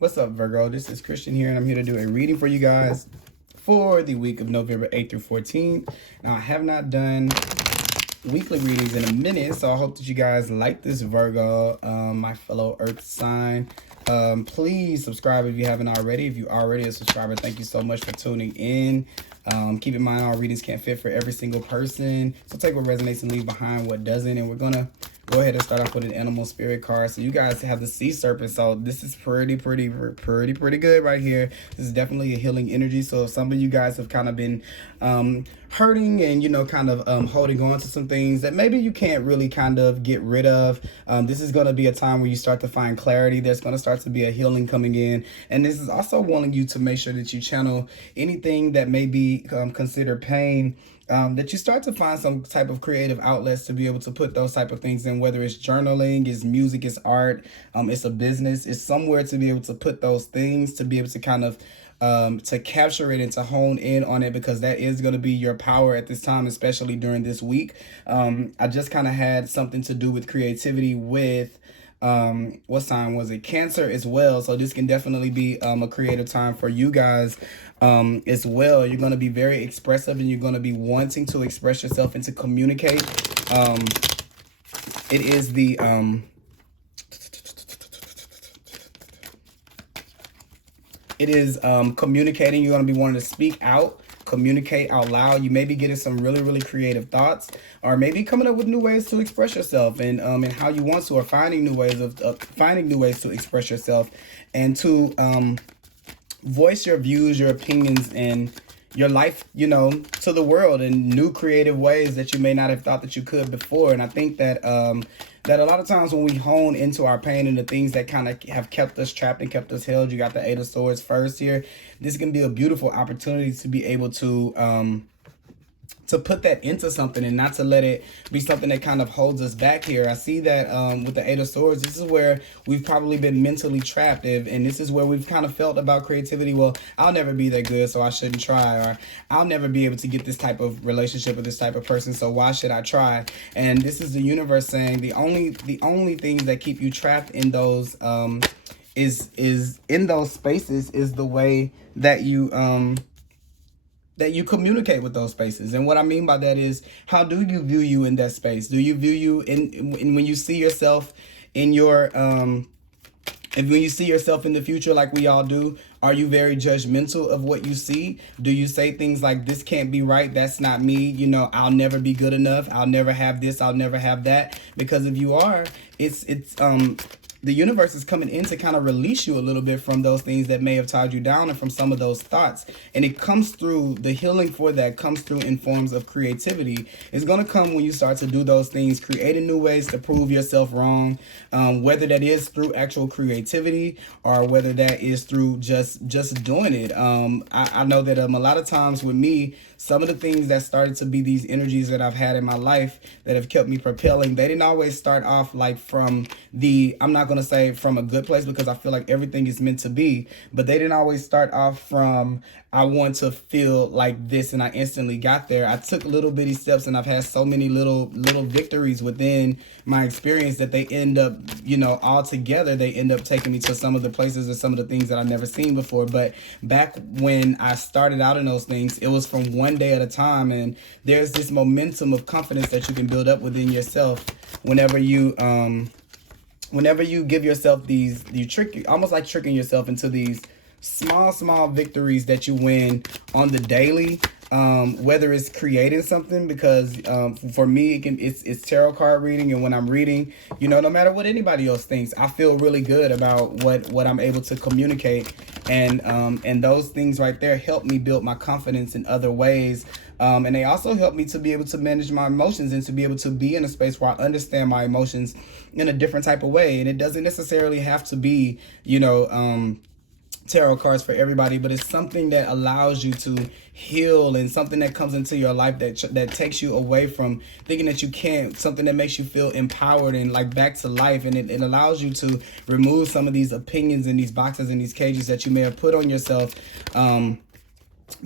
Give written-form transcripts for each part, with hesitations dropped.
What's up, Virgo? This is Christian here, and I'm here to do a reading for you guys for the week of November 8th through 14th. Now, I have not done weekly readings in a minute, so I hope that you guys like this, Virgo, my fellow Earth sign. Please subscribe if you haven't already. If you already a subscriber, thank you so much for tuning in. Keep in mind, all readings can't fit for every single person, so take what resonates and leave behind what doesn't. And we're gonna go ahead and start off with an animal spirit card. So you guys have the sea serpent, so this is pretty good right here. This is definitely a healing energy. So if some of you guys have kind of been hurting and, you know, kind of holding on to some things that maybe you can't really kind of get rid of, this is going to be a time where you start to find clarity. There's going to start to be a healing coming in, and this is also wanting you to make sure that you channel anything that may be considered pain, that you start to find some type of creative outlets to be able to put those type of things in, whether it's journaling, it's music, it's art, it's a business, it's somewhere to be able to put those things, to be able to kind of to capture it and to hone in on it, because that is going to be your power at this time, especially during this week. I just kind of had something to do with creativity with what sign was it? Cancer as well. So this can definitely be a creative time for you guys as well. You're going to be very expressive, and you're going to be wanting to express yourself and to communicate. It is the communicating. You're going to be wanting to speak out, communicate out loud. You may be getting some really creative thoughts, or maybe coming up with new ways to express yourself, and how you want to, or finding new ways to express yourself, and to voice your views, your opinions, and your life, you know, to the world in new creative ways that you may not have thought that you could before. And I think that that a lot of times when we hone into our pain and the things that kind of have kept us trapped and kept us held, you got the Eight of Swords first here. This can be a beautiful opportunity to be able to put that into something, and not to let it be something that kind of holds us back here. I see that with the Eight of Swords, this is where we've probably been mentally trapped, and this is where we've kind of felt about creativity. Well, I'll never be that good, so I shouldn't try, or I'll never be able to get this type of relationship with this type of person, so why should I try? And this is the universe saying the only things that keep you trapped in those is in those spaces is the way that you communicate with those spaces. And what I mean by that is, how do you view you in that space? Do you view you in when you see yourself in your and when you see yourself in the future, like we all do, are you very judgmental of what you see? Do you say things like, this can't be right, that's not me, you know, I'll never be good enough, I'll never have this, I'll never have that? Because if you are, it's the universe is coming in to kind of release you a little bit from those things that may have tied you down, and from some of those thoughts. And it comes through, the healing for that comes through in forms of creativity. It's going to come when you start to do those things, creating new ways to prove yourself wrong, whether that is through actual creativity, or whether that is through just doing it. I know that a lot of times with me, some of the things that started to be these energies that I've had in my life that have kept me propelling, they didn't always start off like from I'm not going to say from a good place, because I feel like everything is meant to be, but they didn't always start off from, I want to feel like this and I instantly got there. I took little bitty steps, and I've had so many little victories within my experience that they end up, you know, all together, they end up taking me to some of the places or some of the things that I've never seen before. But back when I started out in those things, it was from one day at a time, and there's this momentum of confidence that you can build up within yourself whenever you give yourself almost like tricking yourself into these small victories that you win on the daily, whether it's creating something, because for me it's tarot card reading, and when I'm reading, you know, no matter what anybody else thinks, I feel really good about what I'm able to communicate, and those things right there help me build my confidence in other ways. And they also help me to be able to manage my emotions, and to be able to be in a space where I understand my emotions in a different type of way. And it doesn't necessarily have to be, you know, tarot cards for everybody, but it's something that allows you to heal, and something that comes into your life that takes you away from thinking that you can't, something that makes you feel empowered and like back to life. And it allows you to remove some of these opinions and these boxes and these cages that you may have put on yourself,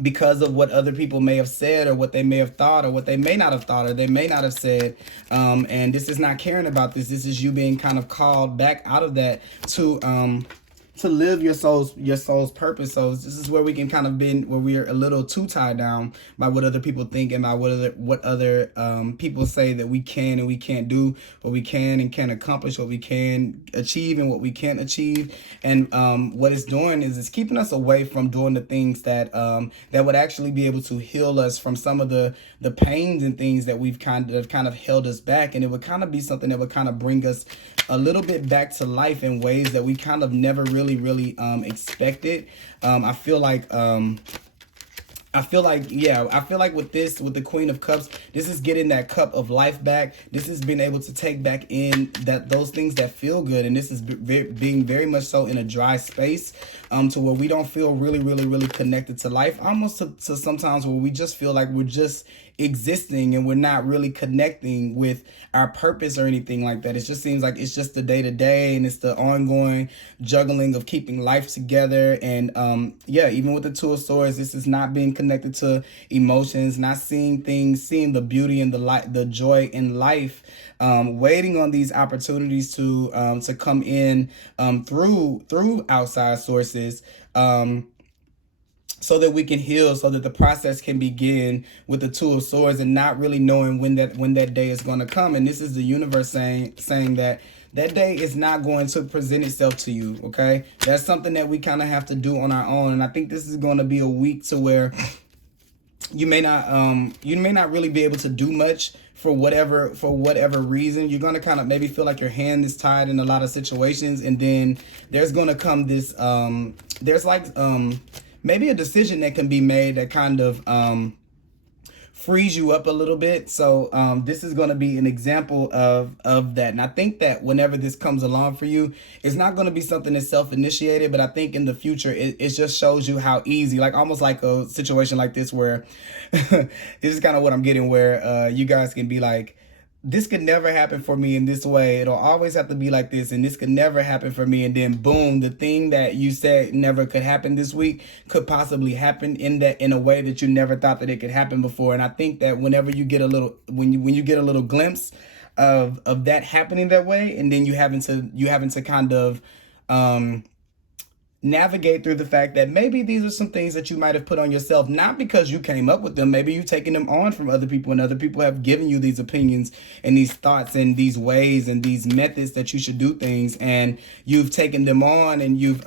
because of what other people may have said, or what they may have thought, or what they may not have thought, or they may not have said. And this is not caring about this. This is you being kind of called back out of that to live your soul's purpose. So this is where we can kind of been where we're a little too tied down by what other people think and by what other people say that we can and we can't do, what we can and can't accomplish, what we can achieve and what we can't achieve. And what it's doing is it's keeping us away from doing the things that that would actually be able to heal us from some of the pains and things that we've kind of held us back. And it would kind of be something that would kind of bring us a little bit back to life in ways that we kind of never really expected. I feel like with the Queen of Cups, this is getting that cup of life back. This is being able to take back in those things that feel good. And this is being very much so in a dry space, to where we don't feel really connected to life. Almost to sometimes where we just feel like we're just existing and we're not really connecting with our purpose or anything like that. It just seems like it's just the day-to-day and it's the ongoing juggling of keeping life together. And even with the Two of Swords, this is not being connected to emotions, not seeing things, seeing the beauty and the light, the joy in life, waiting on these opportunities to come in through outside sources, so that we can heal, so that the process can begin with the Two of Swords, and not really knowing when that day is going to come. And this is the universe saying that day is not going to present itself to you. Okay, that's something that we kind of have to do on our own. And I think this is going to be a week to where you may not really be able to do much for whatever reason. You're going to kind of maybe feel like your hand is tied in a lot of situations, and then there's going to come this maybe a decision that can be made that kind of frees you up a little bit. So this is going to be an example of that. And I think that whenever this comes along for you, it's not going to be something that's self-initiated, but I think in the future, it just shows you how easy, like almost like a situation like this where this is kind of what I'm getting, where you guys can be like, this could never happen for me in this way. It'll always have to be like this, and this could never happen for me. And then boom, the thing that you said never could happen this week could possibly happen in a way that you never thought that it could happen before. And I think that whenever you get a little, when you get a little glimpse of that happening that way, and then you having to kind of navigate through the fact that maybe these are some things that you might have put on yourself, not because you came up with them. Maybe you've taken them on from other people, and other people have given you these opinions and these thoughts and these ways and these methods that you should do things, and you've taken them on, and you've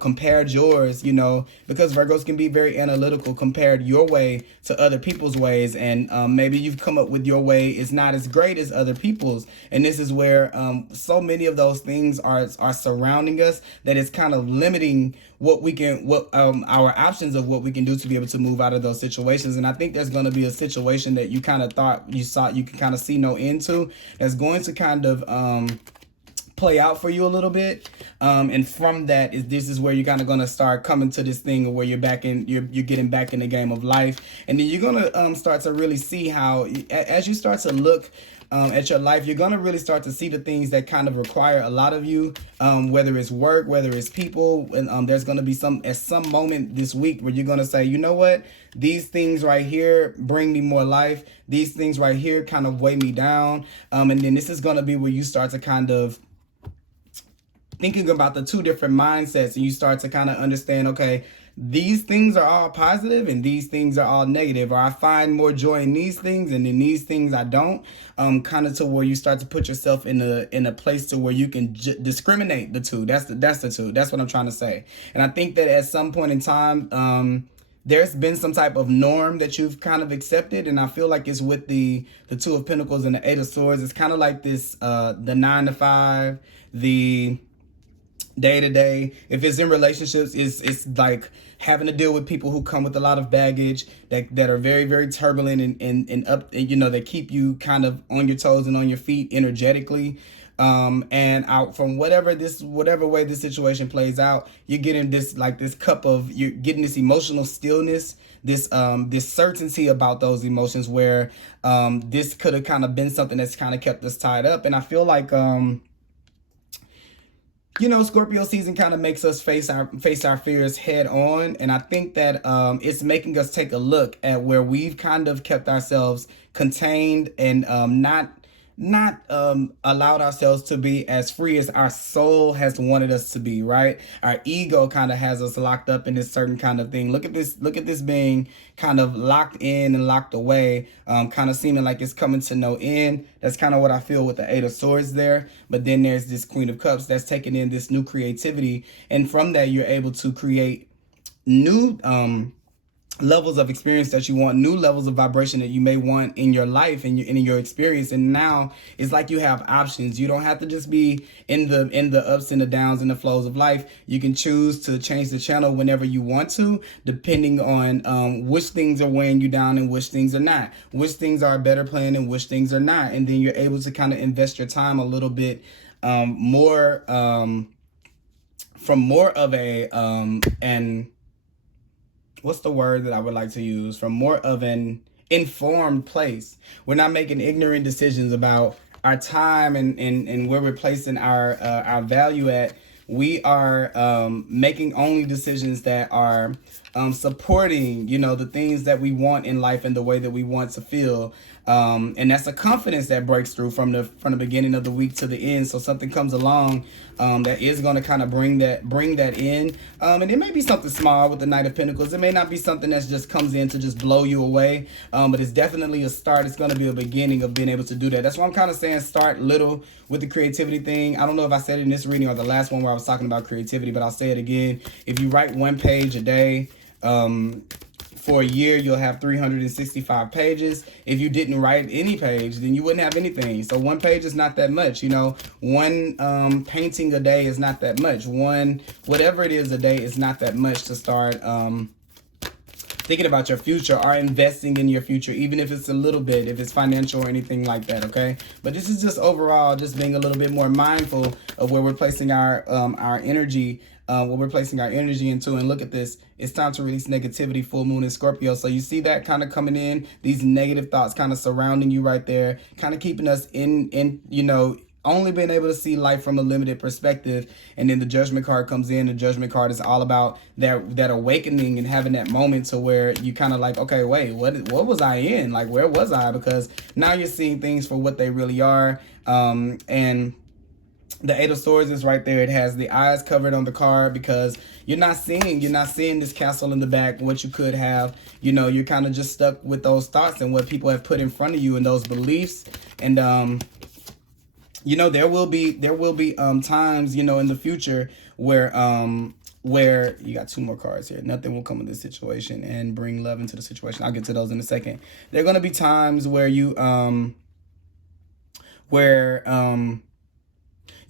compared yours, because Virgos can be very analytical, compared your way to other people's ways, and maybe you've come up with your way is not as great as other people's. And this is where so many of those things are surrounding us, that it's kind of limiting our options of what we can do to be able to move out of those situations. And I think there's going to be a situation that you kind of thought you can kind of see no end to, that's going to kind of play out for you a little bit, and from that this is where you're kind of going to start coming to this thing where you're getting back in the game of life. And then you're going to start to really see how, as you start to look at your life, you're going to really start to see the things that kind of require a lot of you, whether it's work, whether it's people. And there's going to be some moment this week where you're going to say, you know what, these things right here bring me more life. These things right here kind of weigh me down. And then this is going to be where you start to kind of thinking about the two different mindsets, and you start to kind of understand, okay, these things are all positive and these things are all negative, or I find more joy in these things and in these things I don't, kind of to where you start to put yourself in a place to where you can discriminate the two. That's the two. That's what I'm trying to say. And I think that at some point in time, there's been some type of norm that you've kind of accepted, and I feel like it's with the Two of Pentacles and the Eight of Swords. It's kind of like this, the 9 to 5, the day-to-day. If it's in relationships, it's like having to deal with people who come with a lot of baggage, that are very, very turbulent and up, that keep you kind of on your toes and on your feet energetically. And out from whatever way this situation plays out, you're getting you're getting this emotional stillness, this certainty about those emotions, where this could have kind of been something that's kind of kept us tied up. And I feel like Scorpio season kind of makes us face our fears head on. And I think that it's making us take a look at where we've kind of kept ourselves contained and not allowed ourselves to be as free as our soul has wanted us to be, right? Our ego kind of has us locked up in this certain kind of thing. Look at this being kind of locked in and locked away, kind of seeming like it's coming to no end. That's kind of what I feel with the Eight of Swords there. But then there's this Queen of Cups that's taking in this new creativity, and from that you're able to create new levels of experience that you want, new levels of vibration that you may want in your life and in your experience. And now it's like you have options. You don't have to just be in the ups and the downs and the flows of life. You can choose to change the channel whenever you want to, depending on which things are weighing you down and which things are not, which things are a better plan and which things are not. And then you're able to kind of invest your time a little bit more from more of a what's the word that I would like to use? From more of an informed place. We're not making ignorant decisions about our time and where we're placing our value at. We are making only decisions that are supporting, the things that we want in life and the way that we want to feel. And that's a confidence that breaks through from the beginning of the week to the end. So something comes along that is going to kind of bring that in. And it may be something small with the Knight of Pentacles. It may not be something that just comes in to just blow you away. But it's definitely a start. It's going to be a beginning of being able to do that. That's why I'm kind of saying start little with the creativity thing. I don't know if I said it in this reading or the last one where I was talking about creativity, but I'll say it again. If you write one page a day, for a year, you'll have 365 pages. If you didn't write any page, then you wouldn't have anything. So one page is not that much. One painting a day is not that much. One, whatever it is a day is not that much to start thinking about your future or investing in your future, even if it's a little bit, if it's financial or anything like that, okay? But this is just overall just being a little bit more mindful of where we're placing our energy, what we're placing our energy into. And look at this. It's time to release negativity, full moon in Scorpio. So you see that kind of coming in, these negative thoughts kind of surrounding you right there, kind of keeping us in only being able to see life from a limited perspective. And then the Judgment card comes in. The Judgment card is all about that awakening and having that moment to where you kind of like, okay, wait, what was I in? Like, where was I? Because now you're seeing things for what they really are. And the Eight of Swords is right there. It has the eyes covered on the card because you're not seeing this castle in the back, what you could have. You're kind of just stuck with those thoughts and what people have put in front of you and those beliefs. And there will be times, in the future where you got two more cards here. Nothing will come of this situation and bring love into the situation. I'll get to those in a second. There are going to be times where you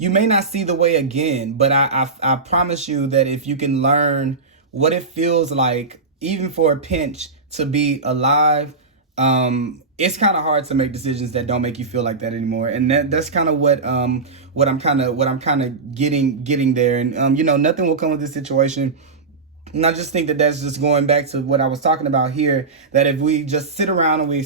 may not see the way again, but I promise you that if you can learn what it feels like, even for a pinch, to be alive, it's kind of hard to make decisions that don't make you feel like that anymore. And that's kind of what I'm kind of getting there. And nothing will come of this situation. And I just think that that's just going back to what I was talking about here, that if we just sit around and we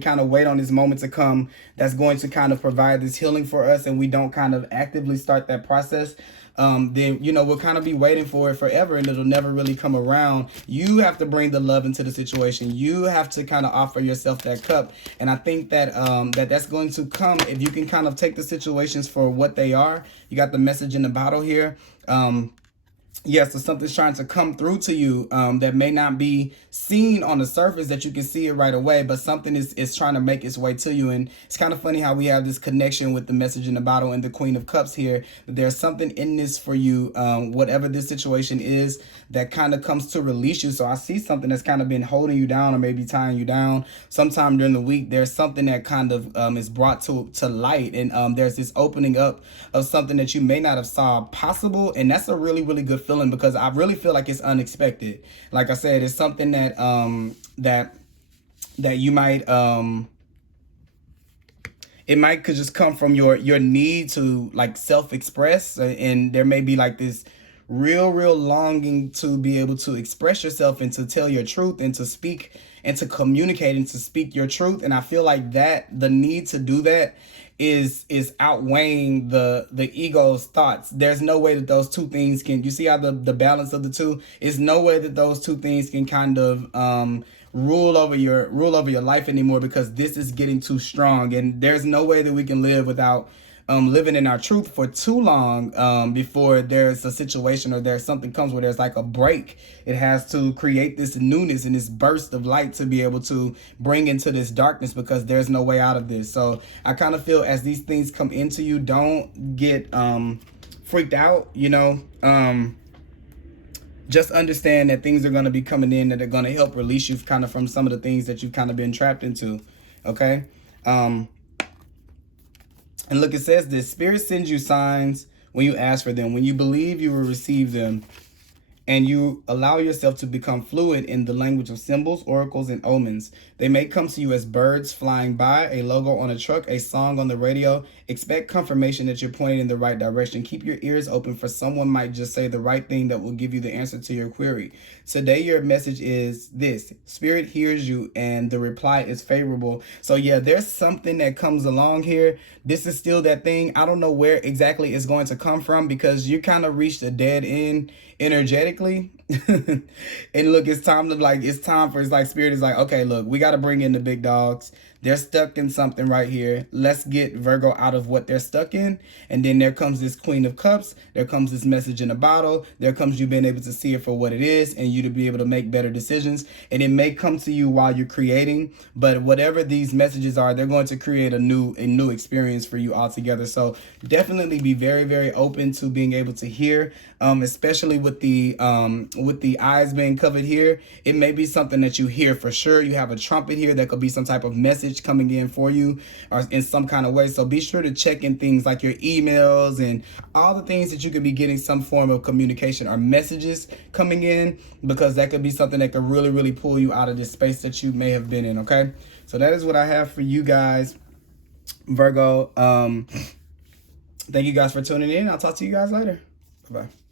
kind of wait on this moment to come, that's going to kind of provide this healing for us, and we don't kind of actively start that process, then, we'll kind of be waiting for it forever and it'll never really come around. You have to bring the love into the situation. You have to kind of offer yourself that cup. And I think that that's going to come if you can kind of take the situations for what they are. You got the message in the bottle here. Yes, so something's trying to come through to you that may not be seen on the surface, that you can see it right away, but something is trying to make its way to you. And it's kind of funny how we have this connection with the message in the bottle and the Queen of Cups here, that there's something in this for you, whatever this situation is, that kind of comes to release you. So I see something that's kind of been holding you down or maybe tying you down. Sometime during the week, there's something that kind of is brought to light, and there's this opening up of something that you may not have saw possible, and that's a really, really good feeling, because I really feel like it's unexpected. Like I said, it's something that that you might could just come from your need to like self-express, and there may be like this real longing to be able to express yourself and to tell your truth and to speak and to communicate and to speak your truth. And I feel like that the need to do that is outweighing the ego's thoughts. There's no way that those two things can, you see how the balance of the two, is no way that those two things can kind of rule over your life anymore, because this is getting too strong, and there's no way that we can live without living in our truth for too long before there's a situation or there's something comes where there's like a break. It has to create this newness and this burst of light to be able to bring into this darkness, because there's no way out of this. So I kind of feel as these things come into you, don't get freaked out, you know. Just understand that things are going to be coming in that are going to help release you kind of from some of the things that you've kind of been trapped into. Okay. And look, it says this: Spirit sends you signs when you ask for them. When you believe, you will receive them. And you allow yourself to become fluent in the language of symbols, oracles, and omens. They may come to you as birds flying by, a logo on a truck, a song on the radio. Expect confirmation that you're pointing in the right direction. Keep your ears open, for someone might just say the right thing that will give you the answer to your query. Today, your message is this: Spirit hears you and the reply is favorable. So yeah, there's something that comes along here. This is still that thing. I don't know where exactly it's going to come from, because you kind of reached a dead end energetically. And look, it's time for, it's like Spirit is like, okay, look, we got to bring in the big dogs. They're stuck in something right here. Let's get Virgo out of what they're stuck in. And then there comes this Queen of Cups. There comes this message in a bottle. There comes you being able to see it for what it is, and you to be able to make better decisions. And it may come to you while you're creating, but whatever these messages are, they're going to create a new experience for you altogether. So definitely be very, very open to being able to hear, especially with the eyes being covered here. It may be something that you hear for sure. You have a trumpet here that could be some type of message coming in for you or in some kind of way. So be sure to check in things like your emails and all the things that you could be getting some form of communication or messages coming in, because that could be something that could really, really pull you out of this space that you may have been in. Okay, so that is what I have for you guys, Virgo. Thank you guys for tuning in. I'll talk to you guys later. Bye-bye.